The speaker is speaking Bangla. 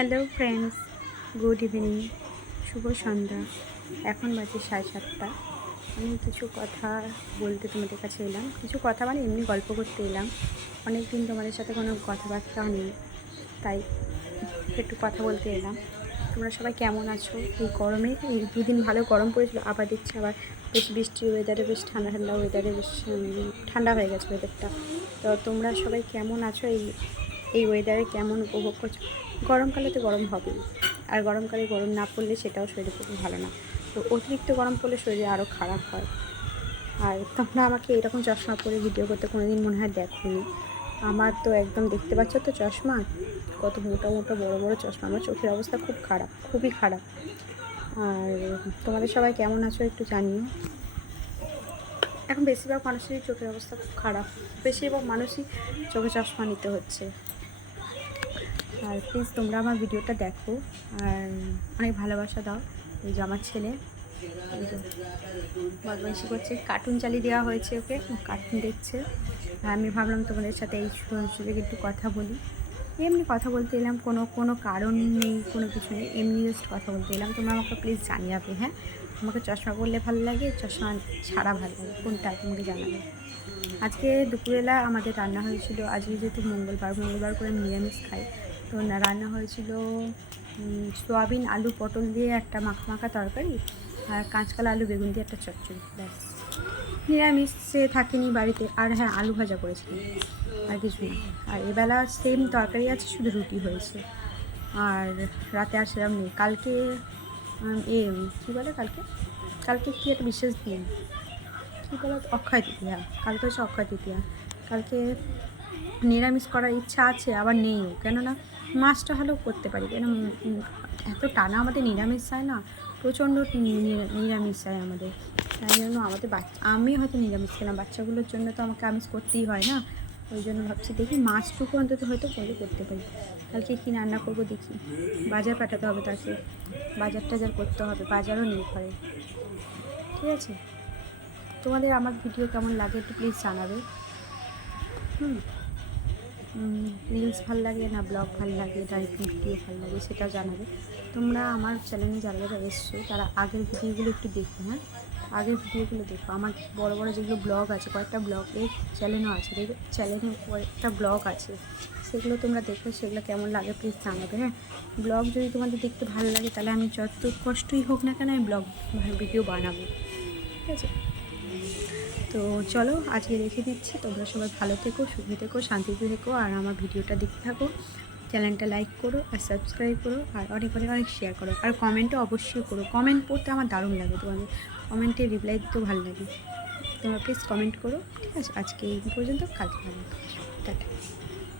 হ্যালো ফ্রেন্ডস, গুড ইভিনিং, শুভ সন্ধ্যা। এখন বাজে 7:30। আমি কিছু কথা বলতে তোমাদের কাছে এলাম। কিছু কথা মানে এমনি গল্প করতে এলাম। অনেক দিন তোমাদের সাথে কোনো কথাবার্তাও নেই, তাই একটু কথা বলতে এলাম। তোমরা সবাই কেমন আছো? এই গরমে, এই দুদিন ভালো গরম পড়েছিল, আবার দেখছি আবার বেশ বৃষ্টি ওয়েদারে, বেশ ঠান্ডা ঠান্ডা ওয়েদারে, বেশ ঠান্ডা হয়ে গেছে ওয়েদারটা। তো তোমরা সবাই কেমন আছো? এই ওয়েদারে কেমন উপভোগ করছো? গরমকালে তো গরম হবেই, আর গরমকালে গরম না পড়লে সেটাও শরীরের পক্ষে ভালো না। তো অতিরিক্ত গরম পড়লে শরীরে আরও খারাপ হয়। আর তোমরা আমাকে এরকম চশমা পরে ভিডিও করতে কোনো দিন মনে হয় দেখোনি। আমার তো একদম দেখতে পাচ্ছ তো চশমা, কত মোটা মোটা বড় বড় চশমা। আমার চোখের অবস্থা খুব খারাপ, খুবই খারাপ। আর তোমাদের সবাই কেমন আছো একটু জানিও। এখন বেশিরভাগ মানুষেরই চোখের অবস্থা খুব খারাপ, বেশিরভাগ মানুষই চোখে চশমা নিতে হচ্ছে। আর প্লিজ তোমরা আমার ভিডিওটা দেখো আর অনেক ভালোবাসা দাও। এই যে আমার ছেলে বদমাইশি করছে, কার্টুন চালিয়ে দেওয়া হয়েছে ওকে, কার্টুন দেখছে। আর আমি ভাবলাম তোমাদের সাথে এই সুযোগে একটু কথা বলি। এমনি কথা বলতে এলাম, কোনো কারণ নেই, কোনো কিছু নেই, এমনি জাস্ট কথা বলতে এলাম। তোমরা আমাকে প্লিজ জানিয়ে, হ্যাঁ, আমাকে চশমা পরলে ভালো লাগে, চশমা ছাড়া ভালো লাগে, কোনটা তোমাকে জানাবে। আজকে দুপুরবেলা আমাদের রান্না হয়েছিল, আজকে যেহেতু মঙ্গলবার করে আমি নিরামিষ খাই, তো রান্না হয়েছিল সোয়াবিন আলু পটল দিয়ে একটা মাখা তরকারি, আর কাঁচকলা আলু বেগুন দিয়ে একটা চচ্চড়ি, ব্যাস। নিরামিষ সে থাকেনি বাড়িতে। আর হ্যাঁ, আলু ভাজা করেছিলাম, আর কিছু না। আর এবেলা সেম তরকারি আছে, শুধু রুটি হয়েছে। আর রাতে আর সেরকম নেই। কালকে কী বলে, কালকে কী একটা বিশেষ দিন, কী বলো, অক্ষয় তৃতীয়া। কালকে হচ্ছে অক্ষয় তৃতীয়া। কালকে নিরামিষ করার ইচ্ছা আছে, আবার নেইও, কেননা মাছটা হলেও করতে পারি, কেন এত টানা আমাদের নিরামিষ চায় না, প্রচণ্ড নিরামিষ চায় আমাদের। তাই জন্য আমাদের আমি হয়তো নিরামিষ খেলাম, বাচ্চাগুলোর জন্য তো আমাকে আমিষ করতেই হয় না। ওই জন্য ভাবছি দেখি মাছটুকু অন্তত হয়তো করতে পারি। কালকে কী রান্না করবো দেখি। বাজার পাঠাতে হবে, তাকে বাজার টাজার করতে হবে, বাজারও নেই ঘরে। ঠিক আছে, তোমাদের আমার ভিডিও কেমন লাগে একটু প্লিজ জানাবে। রিলস ভাল লাগে না ব্লগ ভাল লাগে, ডাইরেক্ট ভিডিও ভাল লাগে, সেটা জানাবে। তোমরা আমার চ্যানেলে যারা যারা এসছো তারা আগের ভিডিওগুলো একটু দেখো, হ্যাঁ, আগের ভিডিওগুলো দেখো। আমার বড় বড় যেগুলো ব্লগ আছে, কয়েকটা ব্লগের চ্যানেলও আছে, চ্যানেলের কয়েকটা ব্লগ আছে, সেগুলো তোমরা দেখো, সেগুলো কেমন লাগে প্লিজ জানাবে। হ্যাঁ, ব্লগ যদি তোমাদের দেখতে ভালো লাগে তাহলে আমি যত কষ্টই হোক না কেন আমি ব্লগ ভিডিও বানাবো। ঠিক আছে, তো চলো আজকে রেখে দিচ্ছি। তোমরা সবাই ভালো থেকো, সুখে থেকো, শান্তিতে থেকো, আর আমার ভিডিওটা দেখতে থাকো। চ্যানেলটা লাইক করো আর সাবস্ক্রাইব করো, আর অনেক অনেক অনেক শেয়ার করো, আর কমেন্টও অবশ্যই করো। কমেন্ট পড়তে আমার দারুণ লাগে, তোমাদের কমেন্টে রিপ্লাই দিতেও ভালো লাগে। তোমরা প্লিজ কমেন্ট করো। ঠিক আছে, আজকে এই পর্যন্ত, কালকে ভালো। টাটা।